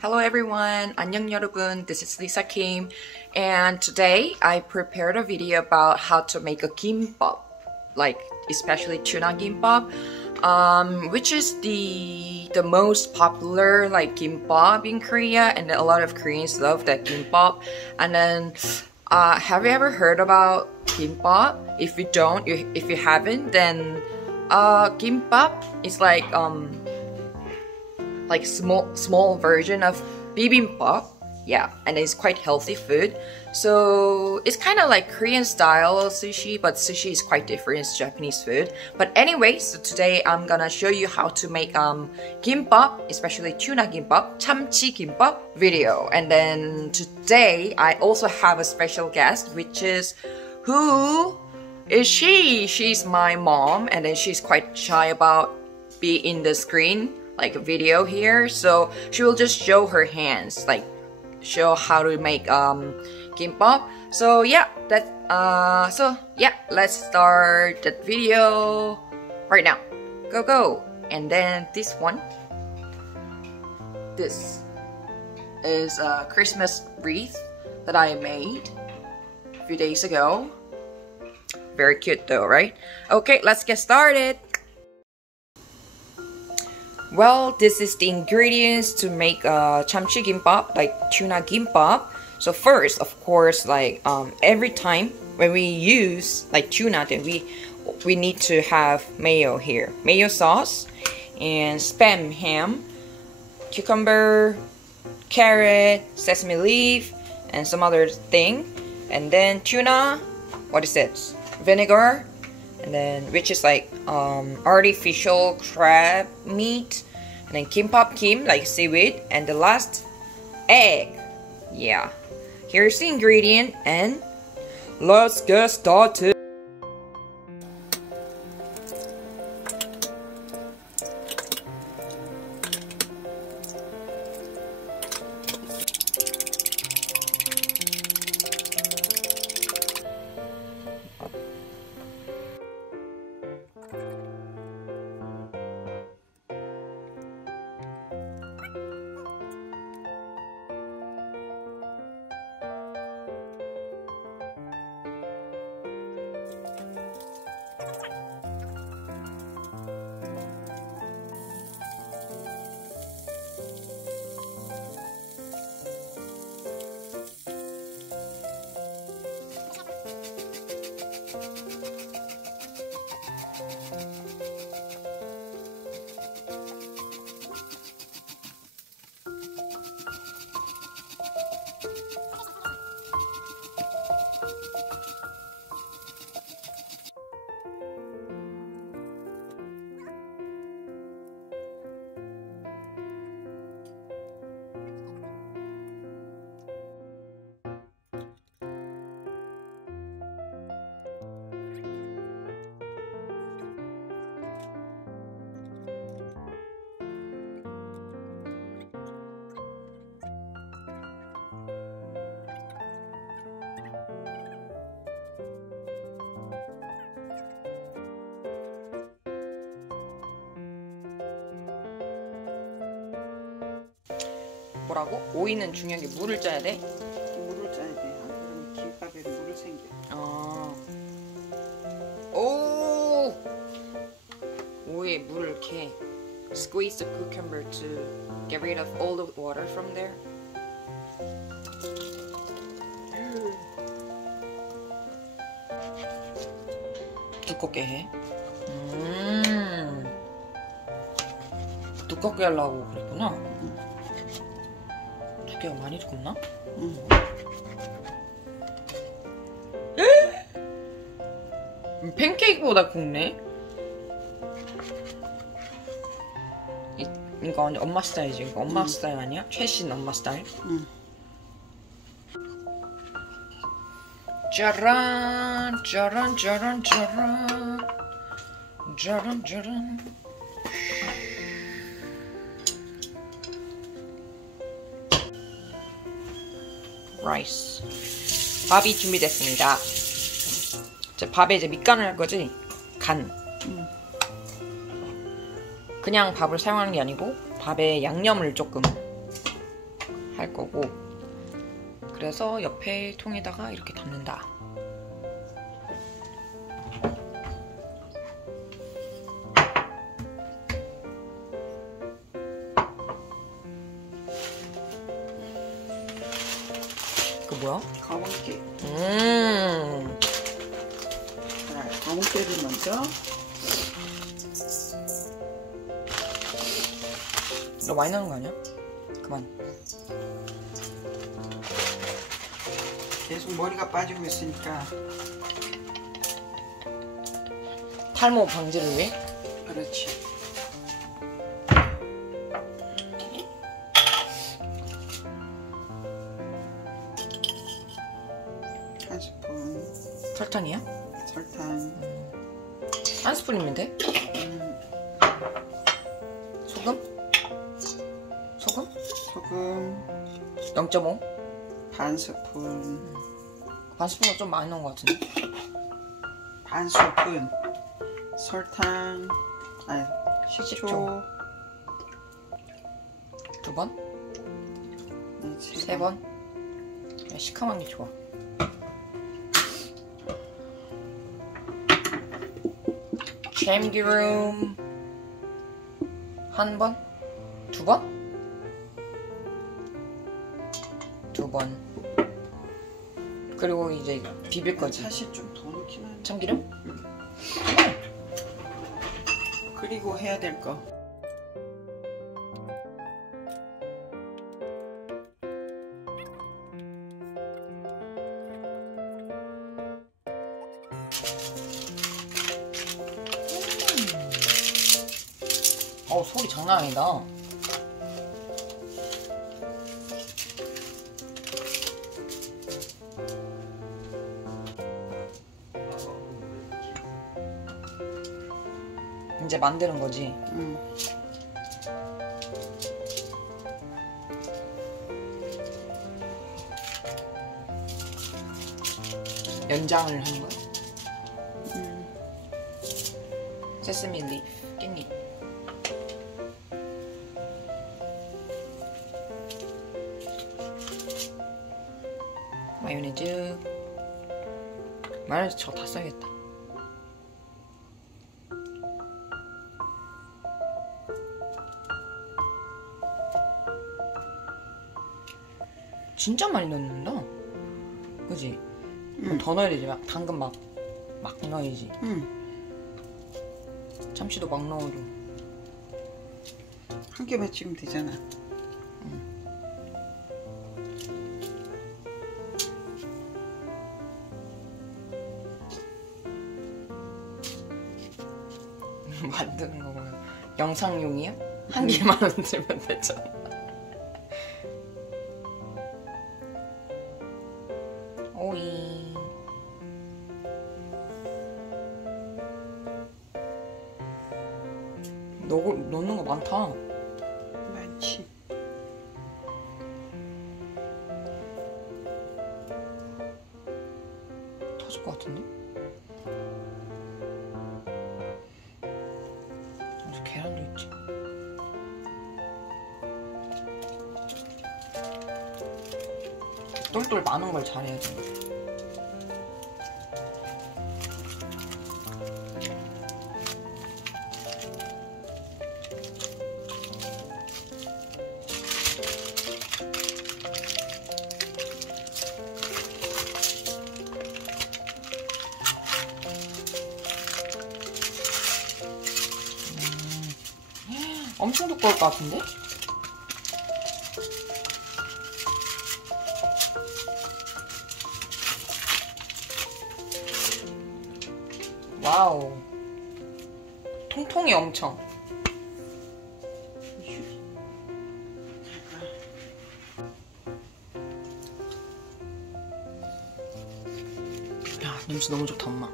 Hello everyone, 안녕 여러분. This is Lisa Kim, and today I prepared a video about how to make a kimbap, like especially tuna kimbap, which is the most popular like kimbap in Korea, and a lot of Koreans love that kimbap. And then, have you ever heard about kimbap? If you don't, if you haven't, then kimbap is like small version of bibimbap, yeah, and it's quite healthy food. So it's kind of like Korean style sushi, but sushi is quite different. It's Japanese food. But anyway, so today I'm gonna show you how to make kimbap, especially tuna kimbap, 참치김밥 video. And then today I also have a special guest, which is who is she? She's my mom, and then she's quite shy about being in the screen, like a video here, so she will just show her hands, like show how to make kimbap. So yeah, let's start that video right now. Go. And then this is a Christmas wreath that I made a few days ago. Very cute though, right? Okay, let's get started. Well, this is the ingredients to make 참치김밥, like tuna kimbap. So first, of course, like every time when we use like tuna, then we need to have mayo here, mayo sauce, and spam ham, cucumber, carrot, sesame leaf, and some other thing, and then tuna. What is it? Vinegar. And then, which is like artificial crab meat, and then kimbap kim, like seaweed, and the last, egg. Yeah, here's the ingredient, and let's get started. 뭐라고? 오이는 중요한 게 물을 짜야 돼? 물을 짜야 돼. 안 그러면 김밥에 물을 생겨. 오이에 물을 이렇게 squeeze the cucumber to get rid of all the water from there. 두껍게 해. 두껍게 하려고 그랬구나. 두께가 많이 두껍나? 팬케이크보다 굵네? 이거 완전 엄마 스타일이지? 이거 엄마 스타일 아니야? 최신 엄마 스타일? 짜란 짜란 짜란 짜란 짜란 짜란. 라이스. 밥이 준비됐습니다. 밥에 이제 밑간을 할 거지? 간. 그냥 밥을 사용하는 게 아니고 밥에 양념을 조금 할 거고, 그래서 옆에 통에다가 이렇게 담는다. 그 뭐야? 검은깨. 자, 검은깨를 먼저. 너 많이 나는 거 아니야? 그만. 계속 머리가 빠지고 있으니까. 탈모 방지를 위해? 그렇지. 한 스푼. 설탕이야? 설탕. 한 스푼이면 돼? 소금? 소금? 소금 0.5? 반 스푼. 반 스푼은 좀 많이 넣은 것 같은데? 반 스푼. 설탕. 아니, 식초. 2번? 네, 3번? 그냥 시큼한 게 좋아. 참기름 1번? 2번? 2번. 그리고 이제 비빌 거지. 사실 좀 더 넣긴 하는데. 참기름? 그리고 해야 될 거. 소리 장난 아니다. 이제 만드는 거지. 연장을 하는 거야. 세스미 리프, 깻잎. 마요네즈. 마요네즈 저거 다 써야겠다. 진짜 많이 넣는다. 그지? 더 넣어야 되지. 당근 막 넣어야지. 참치도 막 넣어도. 한 개만 찍으면 되잖아. 만드는 거고요. 영상용이야? 한 개만 만들면 되잖아. 오이. 넣는 거 많다. 많지. 터질 것 같은데? 여기 계란도 있지. 똘똘 많은 걸 잘해야 돼. 엄청 두꺼울 것 같은데? 와우. 통통해 엄청. 야, 냄새 너무 좋다, 엄마.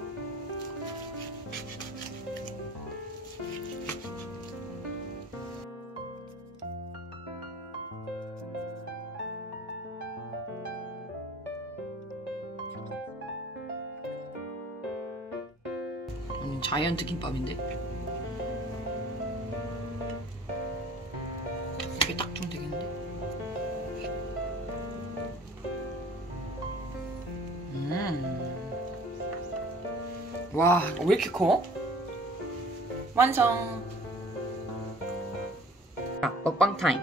자이언트 김밥인데? 이게 딱 좀 되겠는데? 와, 왜 이렇게 커? 완성. 자, 먹방 타임.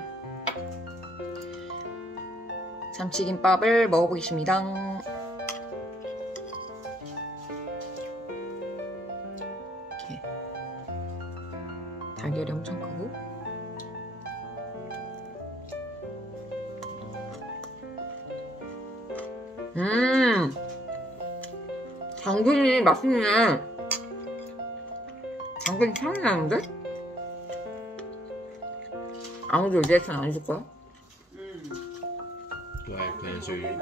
참치김밥을 먹어보겠습니다. 이렇게 달걀이 엄청 크고. 당근이 맛있네. 당근 향이 나는데? 아무도 리액션 안 해줄 거야? Do I have to answer you?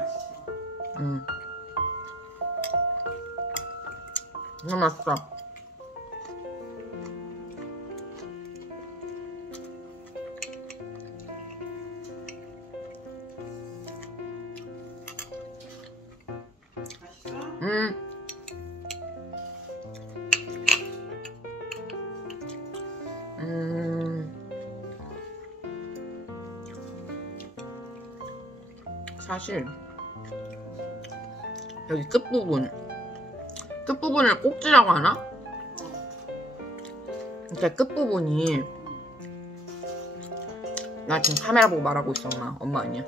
너무 맛있다. 사실 여기 끝부분을 꼭지라고 하나? 이렇게 끝부분이, 나 지금 카메라 보고 말하고 있어. 엄마 아니야.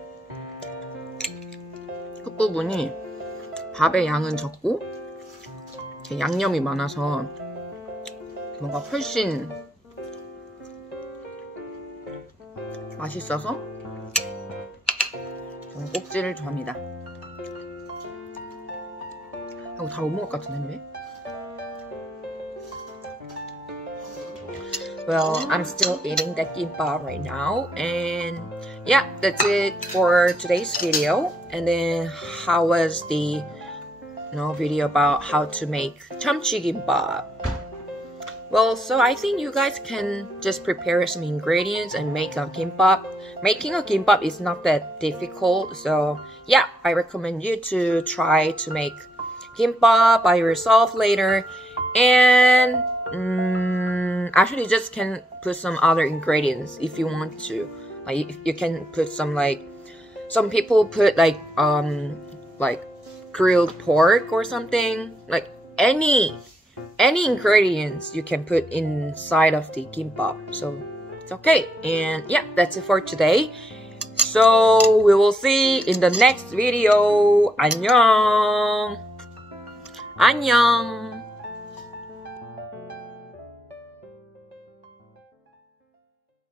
끝부분이 밥의 양은 적고 이렇게 양념이 많아서 뭔가 훨씬 맛있어서 저는 꼭지를 좋아합니다. 이거 다 못 먹을 것 같은데? Well, I'm still eating the kimbap right now, and yeah, that's it for today's video. And then how was the video about how to make 참치김밥? Well, so I think you guys can just prepare some ingredients and make a kimbap. Making a kimbap is not that difficult, so yeah, I recommend you to try to make kimbap by yourself later. And actually, you just can put some other ingredients if you want to. Like, you can put some, like, some people put like grilled pork or something. Like any ingredients you can put inside of the kimbap, so it's okay. And yeah, that's it for today. So we will see in the next video. 안녕.